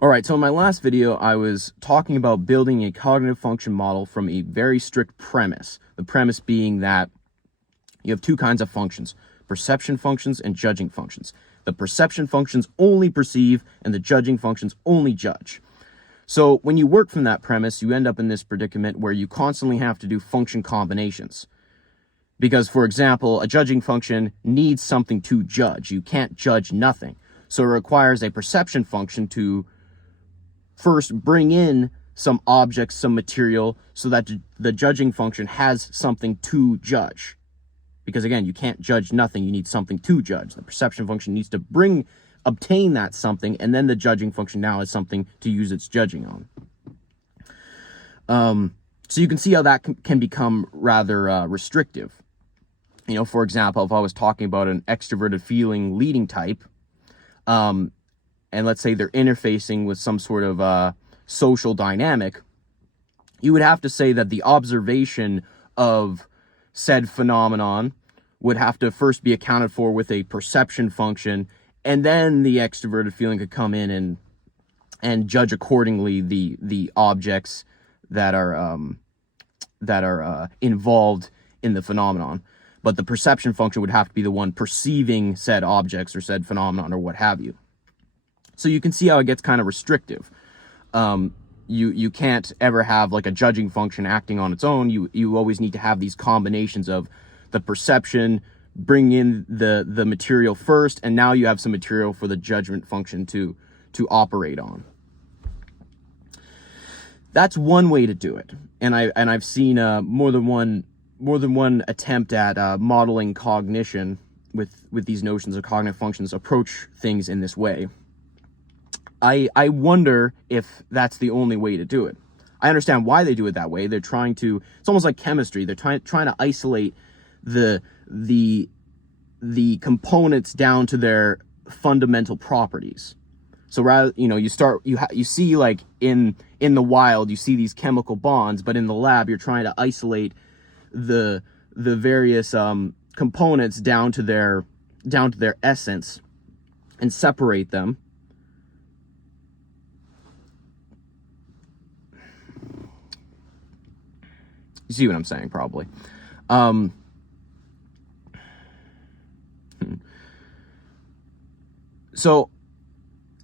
All right, so in my last video, I was talking about building a cognitive function model from a very strict premise. The premise being that you have two kinds of functions, perception functions and judging functions. The perception functions only perceive and the judging functions only judge. So when you work from that premise, you end up in this predicament where you constantly have to do function combinations. Because, for example, a judging function needs something to judge. You can't judge nothing. So it requires a perception function to first bring in some objects, some material, so that the judging function has something to judge. Because again, you can't judge nothing, you need something to judge. The perception function needs to obtain that something, and then the judging function now has something to use its judging on. So you can see how that can become rather restrictive. You know, for example, if I was talking about an extroverted feeling leading type, and let's say they're interfacing with some sort of social dynamic, you would have to say that the observation of said phenomenon would have to first be accounted for with a perception function, and then the extroverted feeling could come in and judge accordingly the objects that are involved in the phenomenon. But the perception function would have to be the one perceiving said objects or said phenomenon or what have you. So you can see how it gets kind of restrictive. You can't ever have like a judging function acting on its own. You always need to have these combinations of the perception, bring in the material first, and now you have some material for the judgment function to operate on. That's one way to do it, and I've seen more than one attempt at modeling cognition with these notions of cognitive functions approach things in this way. I wonder if that's the only way to do it. I understand why they do it that way. They're trying to, it's almost like chemistry. They're trying to isolate the components down to their fundamental properties. So rather, you see like in the wild, you see these chemical bonds, but in the lab, you're trying to isolate the various components down to their essence and separate them. You see what I'm saying, probably. So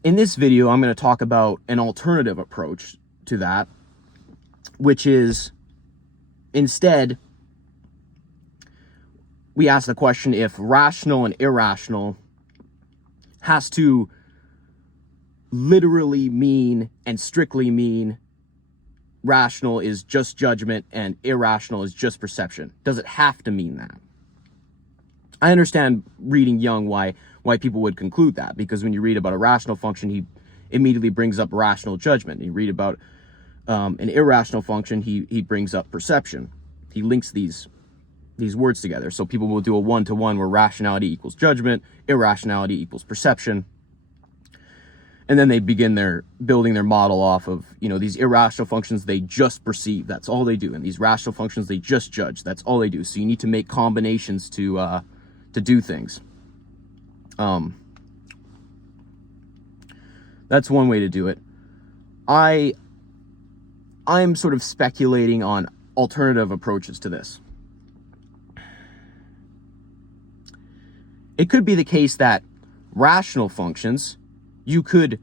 in this video, I'm going to talk about an alternative approach to that, which is instead, we ask the question if rational and irrational has to literally mean and strictly mean rational is just judgment and irrational is just perception. Does it have to mean that? I understand reading Jung why people would conclude that, because when you read about a rational function, he immediately brings up rational judgment. You read about an irrational function, he brings up perception. He links these words together. So people will do a one-to-one where rationality equals judgment, irrationality equals perception. And then they begin building their model off of, these irrational functions, they just perceive. That's all they do. And these rational functions, they just judge. That's all they do. So you need to make combinations to do things. That's one way to do it. I'm sort of speculating on alternative approaches to this. It could be the case that rational functions, you could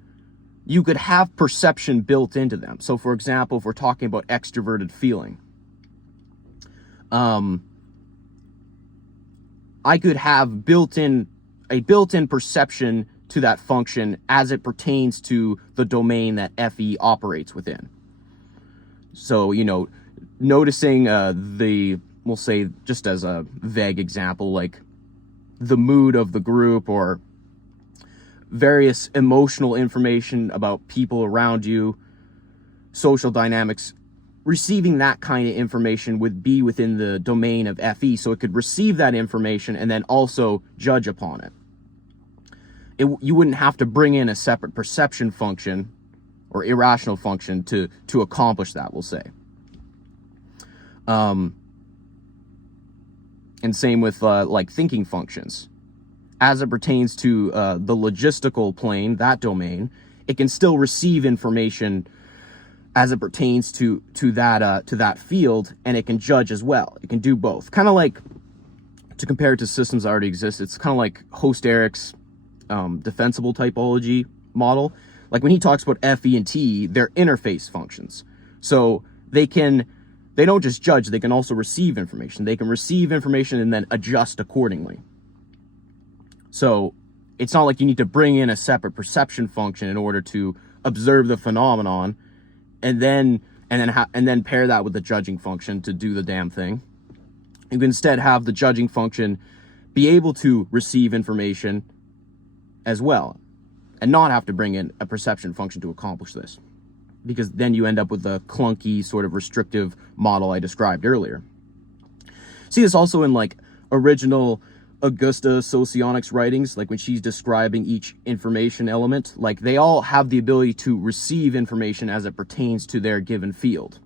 have perception built into them. So for example, if we're talking about extroverted feeling, I could have a built-in perception to that function as it pertains to the domain that FE operates within. So, noticing we'll say, just as a vague example, like the mood of the group or various emotional information about people around you, social dynamics, receiving that kind of information would be within the domain of FE, so it could receive that information and then also judge upon it. You wouldn't have to bring in a separate perception function or irrational function to accomplish that, we'll say. And same with like thinking functions. As it pertains to the logistical plane, that domain, it can still receive information as it pertains to that field, and it can judge as well. It can do both. Kind of like, to compare it to systems that already exist, it's kind of like Host Eric's defensible typology model. Like when he talks about F, E, and T, they're interface functions. So they don't just judge, they can also receive information. They can receive information and then adjust accordingly. So it's not like you need to bring in a separate perception function in order to observe the phenomenon and then pair that with the judging function to do the damn thing. You can instead have the judging function be able to receive information as well and not have to bring in a perception function to accomplish this, because then you end up with the clunky sort of restrictive model I described earlier. See this also in like original Augusta Socionics writings, like when she's describing each information element, like they all have the ability to receive information as it pertains to their given field.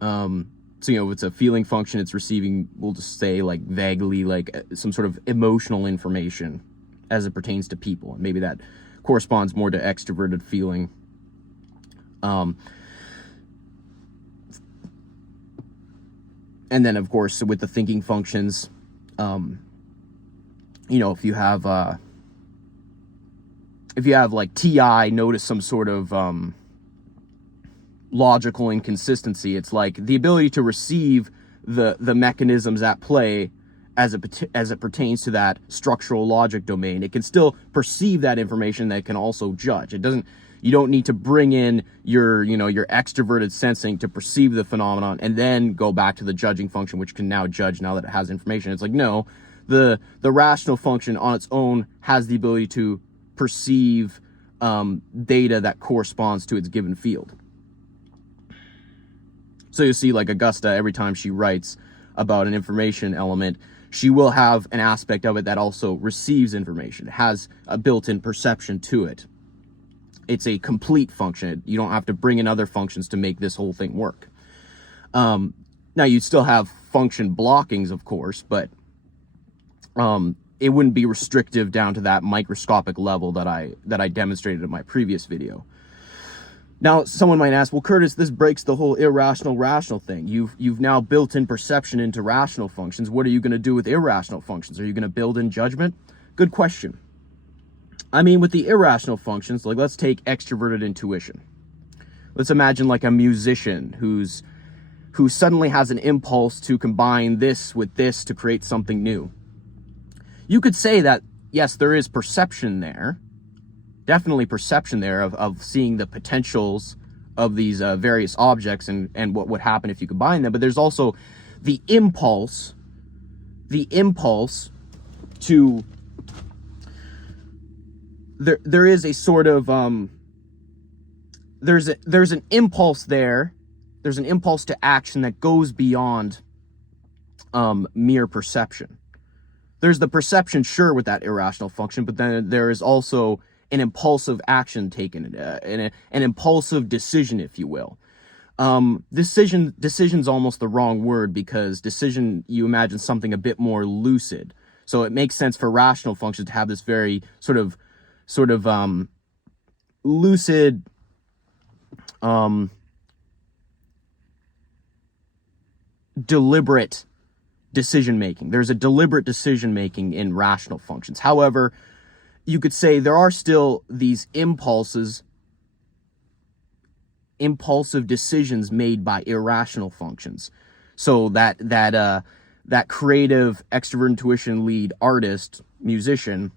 So, you know, if it's a feeling function, it's receiving, we'll just say like vaguely, like some sort of emotional information as it pertains to people. And maybe that corresponds more to extroverted feeling. And then of course, with the thinking functions, you know, if you have like TI notice some sort of, logical inconsistency, it's like the ability to receive the mechanisms at play as it pertains to that structural logic domain. It can still perceive that information, that it can also judge. You don't need to bring in your extroverted sensing to perceive the phenomenon and then go back to the judging function, which can now judge now that it has information. It's like, no, the rational function on its own has the ability to perceive data that corresponds to its given field. So you see, like Augusta, every time she writes about an information element, she will have an aspect of it that also receives information. It has a built-in perception to it. It's a complete function. You don't have to bring in other functions to make this whole thing work. Now, you still have function blockings, of course, but it wouldn't be restrictive down to that microscopic level that I demonstrated in my previous video. Now, someone might ask, well, Curtis, this breaks the whole irrational-rational thing. You've now built in perception into rational functions. What are you going to do with irrational functions? Are you going to build in judgment? Good question. I mean, with the irrational functions, like let's take extroverted intuition. Let's imagine like a musician who suddenly has an impulse to combine this with this to create something new. You could say that, yes, there is perception there. Definitely perception there of seeing the potentials of these various objects and what would happen if you combine them. But there's also the impulse to, there is a sort of, there's an impulse there. There's an impulse to action that goes beyond mere perception. There's the perception, sure, with that irrational function, but then there is also an impulsive action taken, an impulsive decision, if you will. Decision's almost the wrong word, because decision, you imagine something a bit more lucid. So it makes sense for rational functions to have this very sort of lucid, deliberate decision making. There's a deliberate decision making in rational functions. However, you could say there are still these impulsive decisions made by irrational functions. So that creative extrovert intuition lead artist, musician,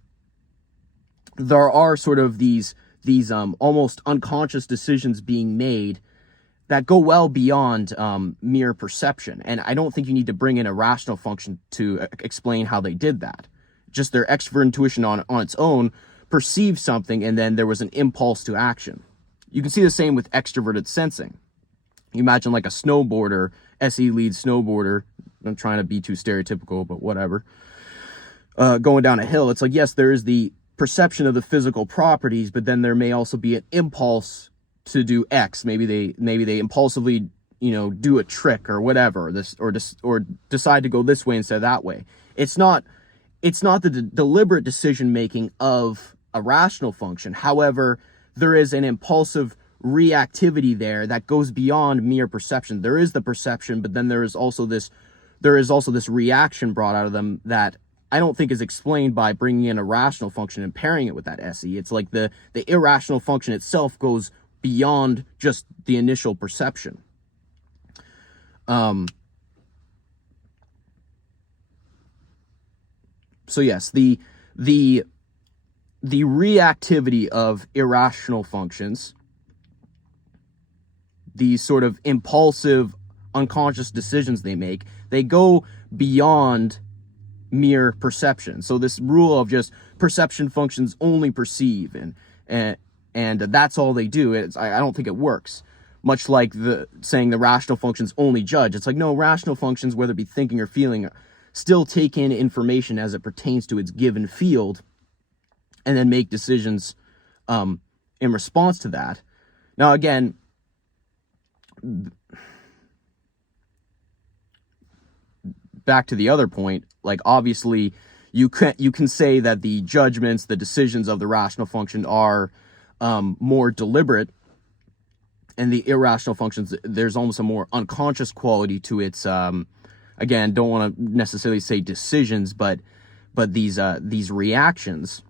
there are sort of these almost unconscious decisions being made that go well beyond mere perception. And I don't think you need to bring in a rational function to explain how they did that. Just their extrovert intuition on its own perceived something, and then there was an impulse to action. You can see the same with extroverted sensing. You imagine like a snowboarder, SE lead snowboarder, I'm trying to be too stereotypical, but whatever, going down a hill. It's like, yes, there is the perception of the physical properties, but then there may also be an impulse to do X. Maybe they impulsively, do a trick or whatever, or decide to go this way instead of that way. It's not the deliberate decision making of a rational function. However, there is an impulsive reactivity there that goes beyond mere perception. There is the perception, but then there is also this reaction brought out of them that I don't think is explained by bringing in a rational function and pairing it with that SE. It's like the irrational function itself goes beyond just the initial perception. So yes, the reactivity of irrational functions, these sort of impulsive, unconscious decisions they make, they go beyond mere perception. So this rule of just perception functions only perceive and that's all they do, I don't think it works. Much like saying the rational functions only judge. It's like, no, rational functions, whether it be thinking or feeling, still take in information as it pertains to its given field and then make decisions in response to that. Now, again, back to the other point, like obviously you can say that the judgments, the decisions of the rational function are more deliberate, and the irrational functions, there's almost a more unconscious quality to its, again, don't want to necessarily say decisions, but these reactions.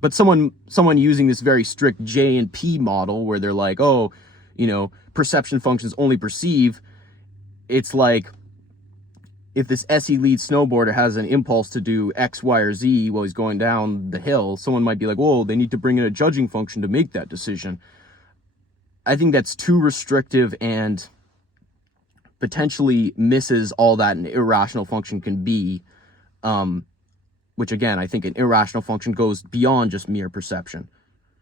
But someone using this very strict J and P model where they're like, oh, perception functions only perceive, it's like if this SE lead snowboarder has an impulse to do X, Y, or Z while he's going down the hill, someone might be like, whoa, they need to bring in a judging function to make that decision. I think that's too restrictive and potentially misses all that an irrational function can be, which again, I think an irrational function goes beyond just mere perception.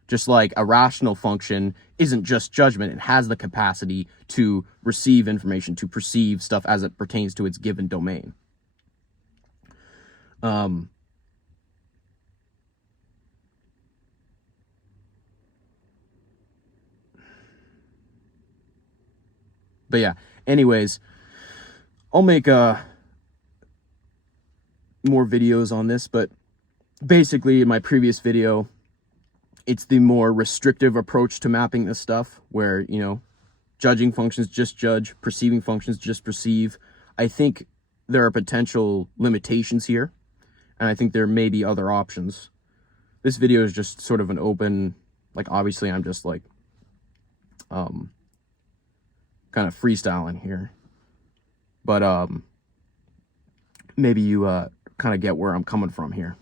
Just like a rational function isn't just judgment, it has the capacity to receive information, to perceive stuff as it pertains to its given domain. But yeah, anyways, I'll make more videos on this, but basically in my previous video, it's the more restrictive approach to mapping this stuff where, judging functions just judge, perceiving functions just perceive. I think there are potential limitations here, and I think there may be other options. This video is just sort of an open, like obviously I'm just like, kind of freestyling here, but maybe you kind of get where I'm coming from here.